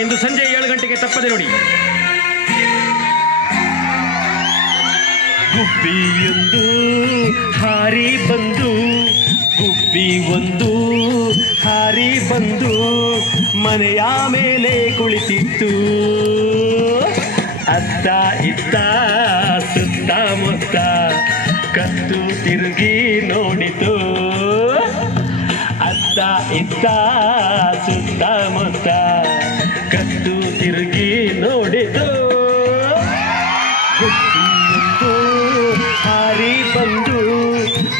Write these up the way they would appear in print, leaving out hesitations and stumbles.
ಇಂದು ಸಂಜೆ 7 ಗಂಟೆಗೆ ತಪ್ಪದೆ ನೋಡಿ. ಗುಬ್ಬಿಯೊಂದು ಹಾರಿ ಬಂದು, ಗುಬ್ಬಿ ಒಂದು ಹಾರಿ ಬಂದು ಮನೆಯ ಮೇಲೆ ಕುಳಿತಿತ್ತು. ಅತ್ತ ಇತ್ತ ಸುತ್ತಮುತ್ತ ಕತ್ತು ತಿರುಗಿ ನೋಡಿತು. ಅತ್ತ ಇತ್ತ ಸುತ್ತಮುತ್ತ ಕತ್ತು ತಿರುಗಿ ನೋಡಿತು. ಗುಬ್ಬಿಯೊಂದು ಹಾರಿ ಬಂದು,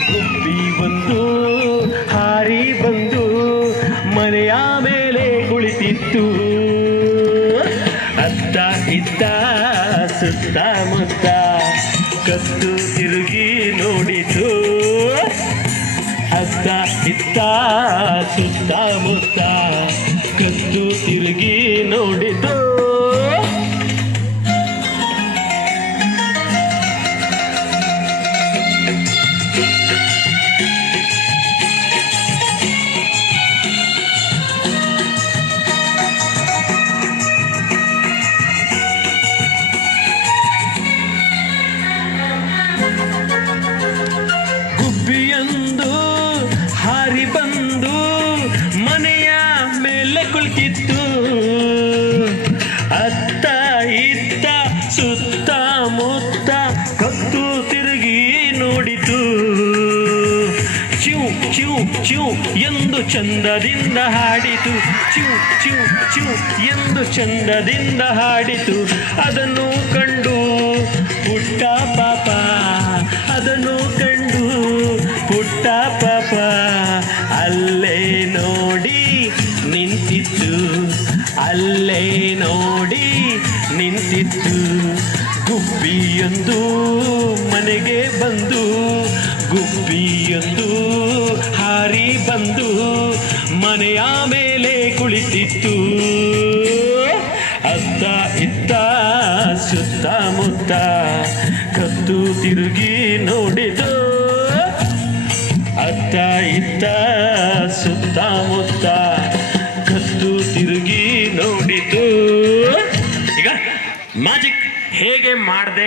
ಗುಬ್ಬಿ ಒಂದು ಹಾರಿ ಬಂದು ಮನೆಯ ಮೇಲೆ ಕುಳಿತಿತ್ತು. ಅತ್ತ ಇತ್ತ ಸುತ್ತಮುತ್ತ ಕತ್ತು ತಿರುಗಿ ನೋಡಿತು. ಅತ್ತ ಇತ್ತ ಸುತ್ತಮುತ್ತ ಕತ್ತು ತಿರುಗಿ ನೋಡಿತು. ಗುಬ್ಬಿಯೊಂದು ಹಾರಿ ಬಂದು ಮನೆಯ ಮೇಲೆ ಕುಳಿತಿತ್ತು. ಅತ್ತ ಇತ್ತ ಸುತ್ತಮುತ್ತ ಕತ್ತು ತಿರುಗಿ ನೋಡಿತು. ಚ್ಯೂ ಚ್ಯೂ ಚ್ಯೂ ಎಂದು ಚಂದದಿಂದ ಹಾಡಿತು. ಚ್ಯೂ ಚ್ಯೂ ಚ್ಯೂ ಎಂದು ಚಂದದಿಂದ ಹಾಡಿತು. ಅದನ್ನು ಕಂಡು ಪುಟ್ಟ ಪಾಪ, ಅದನ್ನು ಕಂಡು ಪುಟ್ಟ ಪಾಪ ಅಲ್ಲೇ ನೋಡಿ ನಿಂತಿತ್ತು. ಅಲ್ಲೇ ನೋಡಿ ನಿಂತಿತ್ತು. ಗುಬ್ಬಿಯೊಂದು ಮನೆಗೆ ಬಂದು, ಗುಬ್ಬಿಯೊಂದು ಹಾರಿ ಬಂದು ಮನೆಯ ಮೇಲೆ ಕುಳಿತಿತ್ತು. ಅತ್ತ ಇತ್ತ ಸುತ್ತಮುತ್ತ ಕತ್ತು ತಿರುಗಿ ನೋಡಿತು. ಅತ್ತ ಇತ್ತ ಸುತ್ತಮುತ್ತ ಕತ್ತು ತಿರುಗಿ ನೋಡಿತು. ಈಗ ಮ್ಯಾಜಿಕ್ ಹೇಗೆ ಮಾಡಿದೆ